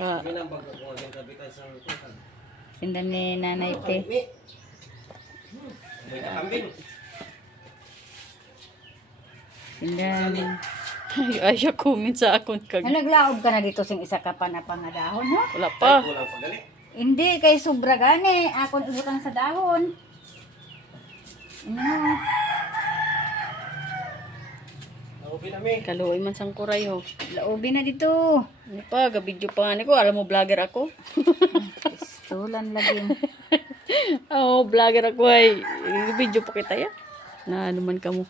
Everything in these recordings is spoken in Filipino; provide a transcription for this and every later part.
Ah. Sindan ni nanay te. Sindan. Ay, siya comment sa akon kag. Naglaob ka na dito sing isa ka pa na pangadahon, no? Wala pa. Hindi, kay sobra gani. Akon ibutang sa dahon. Kaluoy man sang kuray ho. Laobi na dito. Ano pa, gabidyo pa nga ko. Alam mo, vlogger ako. Pistulan lagi. Oo, vlogger ako ay. Video pa kita ya. Na ano man ka mo.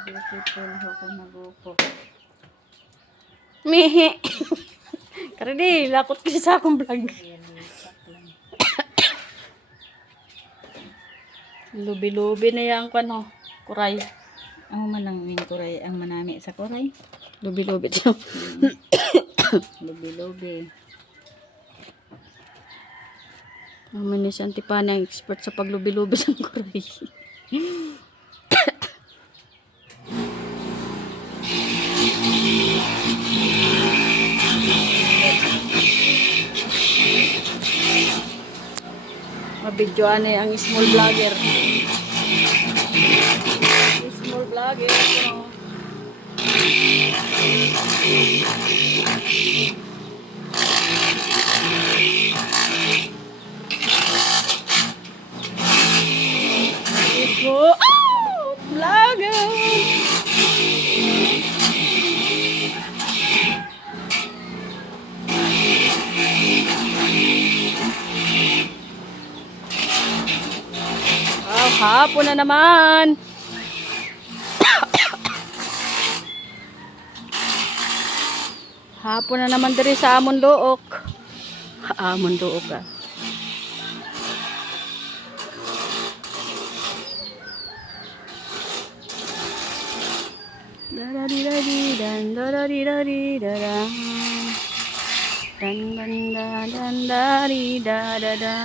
Beautiful ho kay magupo. Mihi. Kaya di, lakot kasi sa akong vlog. Lubi-lubi na yan ko ano. Kuray. Ang manang min kuray, ang manami sa kuray. Lubi-lubi siya. Lobi-lobi. Naman ni Santi pa na expert sa paglubi-lubi sa kuray. Mabidyoan na ang small vlogger. Small vlogger. You know. Oh, vlogger. Wow, hapon na naman. Hapon na naman diri sa Amon Luok. Amon Luok ah. Dan dari da da da.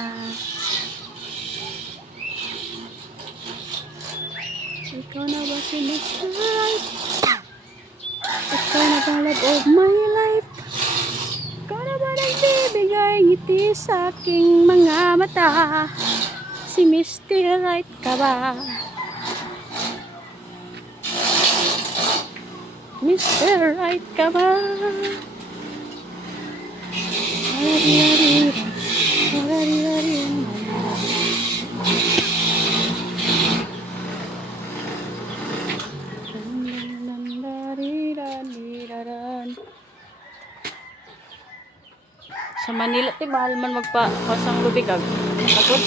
Ikaw na ba si Mr. Right? Ikaw na ba love of my life? Ikaw na ba nagbibigay ngiti sa aking mga mata? Si Mr. Right ka ba? Mr. Right ka ba? Sa Manila, ti mahal man magpasang lubigag. Takot.